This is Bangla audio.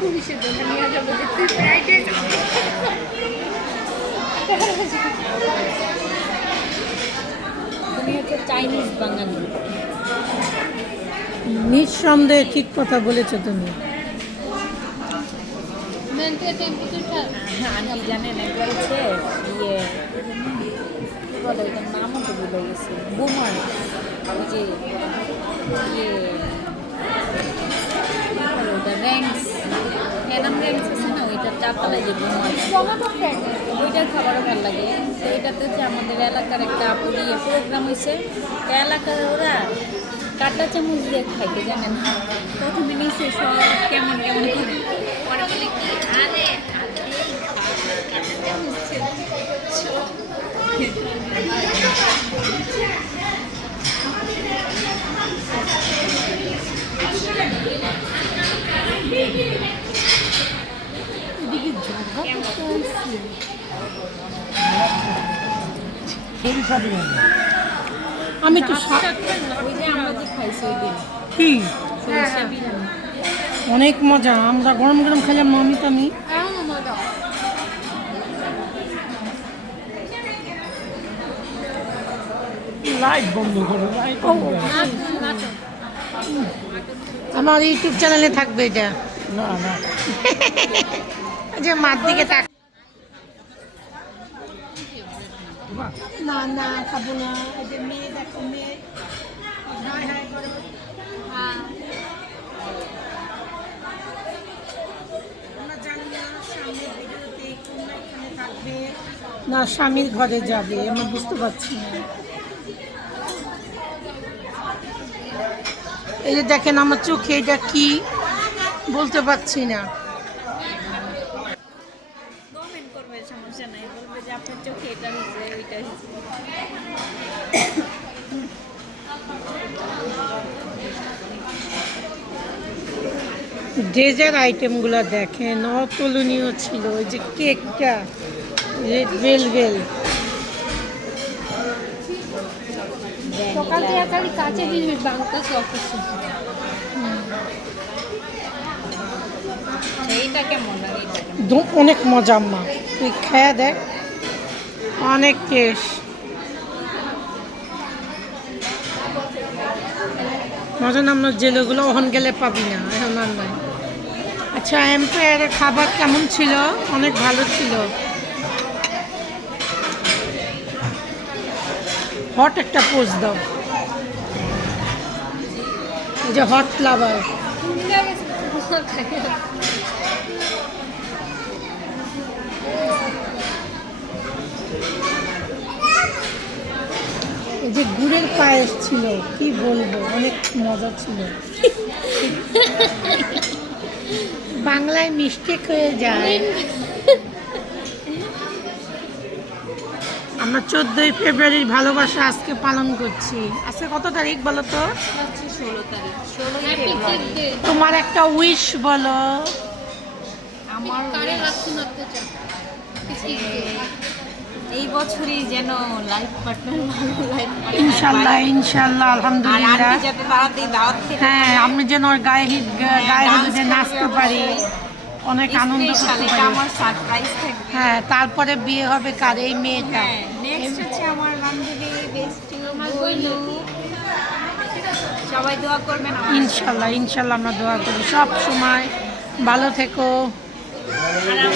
পুলিশের জন্য নিয়ে যাবো যে তুই ফ্রাইডে তুমি হচ্ছে চাইনিজ বাঙালি। নিঃসন্দেহে ঠিক কথা বলেছো তুমি। মেন্টে টেম্পারেচার আন্টি জানেন এটা হচ্ছে ইয়ে কি বলে ওইটার নামও তো ভুলে গেছে, বুমার। ওই যে ইয়ে ওটা র্যাঙ্কস, এনাম র্যাঙ্কস আছে না, ওইটার চারতলায় যে বুমার, টমেটো ফ্রাইড ওইটার খাবারও ভালো লাগে। তো এটাতে হচ্ছে আমাদের এলাকার একটা আপুরি প্রোগ্রাম হয়েছে, এলাকার ওরা কাঁটা চামচ দিয়ে খাইতে জানেন। প্রথমে নিচে সব কেমন কেমন করে পরে বলে কি আরে কাঁটা চামচ ছিল। আমি তো ওই যে আমরা যে খাইছি ওই দিন কি সরিষা বিরিয়ানি, অনেক মজা। আমরা গরম গরম খেলাম মামি তো আমি। এমন মজা লাইট বন্ধ করো, লাইট আমার ইউটিউব চ্যানেলে থাকবে এটা। না না যে মার দিকে তাক না না খাবো না। এই যে মেয়ে দেখো, মেয়ে হাই হাই করে। হ্যাঁ আমরা জানি না সামনের ভিডিওতে কোন এখানে থাকবে না স্বামীর ঘরে যাবে, আমি বুঝতে পারছি না। এই যে দেখেন আমার চোখে এটা কি বলতে পারছি না। কমেন্ট করবে, সমস্যা নাই, বলবে যে আপনার চোখে এটা হয়েছে ওইটা হয়েছে। ডেজার্ট আইটেমগুলো দেখেন অতুলনীয় ছিল। ওই যে কেকটা রেড ভেলভেট, সকাল থেকে খালি কাছে জিনিস বাংলাদেশ অফিসে এইটা কেমন আর এইটা কেমন? অনেক মজা। আম্মা তুই খেয়ে দেখ, অনেক টেস্ট মজা। নামলো জেলেগুলো ওখান গেলে পাবি না, এখন আর নাই। আচ্ছা এম্পায়ারের খাবার কেমন ছিল? অনেক ভালো ছিল। হট একটা পোজ দাও, এই যে হট ফ্লাভার। এই যে গুড়ের পায়েস ছিল, কি বলবো, অনেক মজা ছিল। বাংলায় মিস্টেক হয়ে যায়। আমরা 14ই ফেব্রুয়ারির ভালোবাসা আজকে পালন করছি। আজকে কত তারিখ বলো তো? 16 তারিখ, 16ই হ্যাপি ফেব্রুয়ারি। ডে তোমার একটা উইশ বলো। আমার কারে wish রাখুন না তো যে এই বছরই যেন লাইফ পার্টনার, ভালো লাইফ পার্টনার ইনশাল্লাহ ইনশাল্লাহ, আর আলহামদুলিল্লাহ। আন্টি যাতে তাড়াতাড়ি দাওয়াত খেতে হ্যাঁ আমি যেন ওর গায়ে হলুদে নাচতে পারি, অনেক আনন্দ স্পেশাল, করতে এটা পারি। আমার সারপ্রাইজ থাকবে। হ্যাঁ তারপরে বিয়ে হবে কার? এই মেয়েটা। হ্যাঁ, নেক্সট হচ্ছে আমার বান্ধবী বেস্টি বইনু। সবাই দোয়া করবেন আমার জন্য। ইনশাল্লাহ ইনশাল্লাহ আমরা দোয়া করি সব সময়। ভালো থেকো। আর আমার